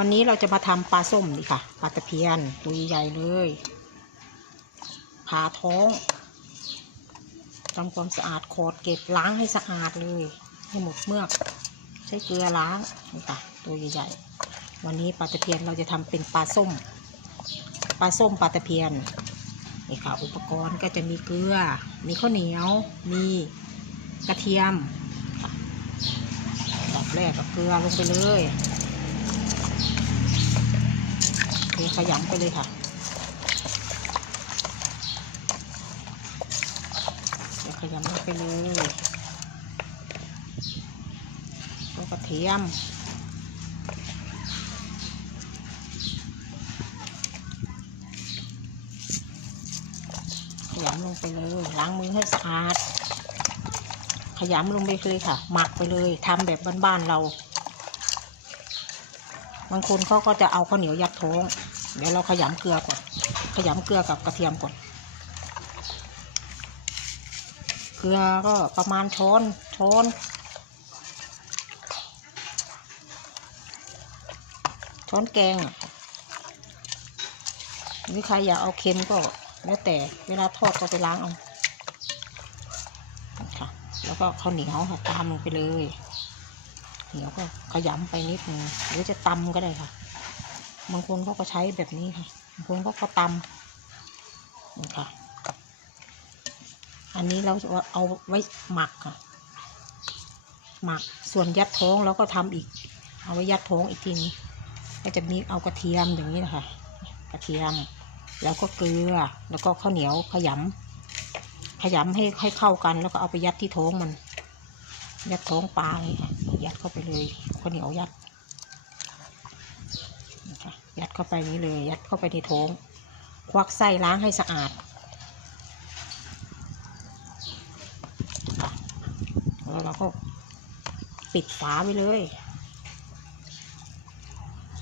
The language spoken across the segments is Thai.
วันนี้เราจะมาทำปลาส้มนี่ค่ะปลาตะเพียนตัวใหญ่เลยผ่าท้องทำความสะอาดขอดเก็บล้างให้สะอาดเลย ให้หมดเมือก ใช้เกลือล้างนี่ค่ะตัวใหญ่ๆวันนี้ปลาตะเพียนเราจะทำเป็นปลาส้มปลาส้มปลาตะเพียนนี่ค่ะ อุปกรณ์ก็จะมีเกลือ มีข้าวเหนียว มีกระเทียมค่ะอันดับแรกก็เกลือลงไปเลย เทขยำไปเลยค่ะเทขยำลงไปเลยแล้วกระเทียมขยำลงไปเลยล้างมือให้สะอาด ขยำลงไปเลยค่ะ หมักไปเลยทำแบบบ้านๆเรา บางคนเขาก็จะเอาข้าวเหนียวยัดท้อง เดี๋ยวเราขยำเกลือก่อน ขยำเกลือกับกระเทียมก่อน เกลือก็ประมาณช้อนช้อนช้อนแกงอะค่ะหรือใครอยากเอาเค็มก็แล้วแต่เวลาทอดก็ไปล้างเอาค่ะ แล้วก็ข้าวเหนียวค่ะตามลงไปเลย เหนียวก็ขยำไปนิดนึงหรือจะตำก็ได้ค่ะ บางคนเขาก็ใช้แบบนี้ค่ะบางคนเขาก็ตำนี่ค่ะ อันนี้เราเอาไว้หมักค่ะ หมักส่วนยัดท้องเราก็ทำอีก เอาไว้ยัดท้องอีกทีนึงก็จะมีเอากระเทียมอย่างนี้นะคะกระเทียม แล้วก็เกลือแล้วก็ข้าวเหนียวขยำขยำให้ให้เข้ากันแล้วก็เอาไปยัดที่ท้องมัน ยัดท้องปลาเลยค่ะยัดเข้าไปเลยข้าวเหนียวยัดนะคะยัดเข้าไปนี้เลย ยัดเข้าไปในท้อง ควักไส้ล้างให้สะอาดแล้วเราก็ปิดฝาไว้เลย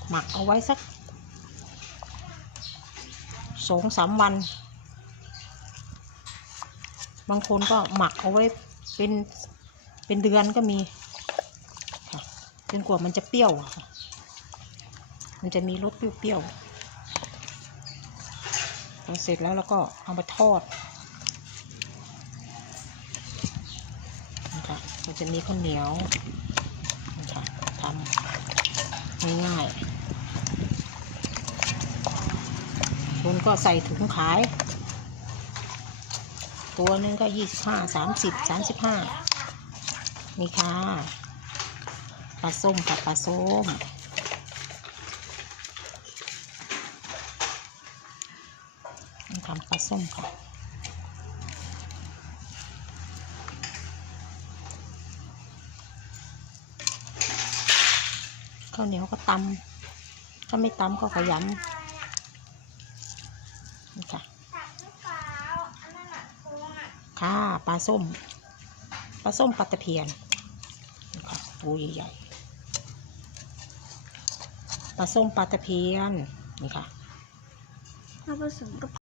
หมักเอาไว้สักสองสามวัน บางคนก็หมักเอาไว้เป็น เป็นเดือนก็มีค่ะจนกว่ามันจะเปรี้ยวค่ะ มันจะมีรสเปรี้ยวๆพอเสร็จแล้วเราก็เอามาทอดนะคะมันจะมีข้าวเหนียวนะคะทำง่ายๆคุณก็ใส่ถุงขาย ตัวหนึงก็ยี่สิบห้าสามสิบสามสิบห้า นี่ค่ะปลาส้มกับปลาส้มนี่ทำปลาส้มค่ะข้าวเหนียวก็ตำถ้าไม่ตำก็ขยำนี่ค่ะค่ะปลาส้มปลาส้มปลาตะเพียนนี่ค่ะ ปูใหญ่ๆปลาส้มปลาตะเพียนนี่ค่ะมาผสมกับ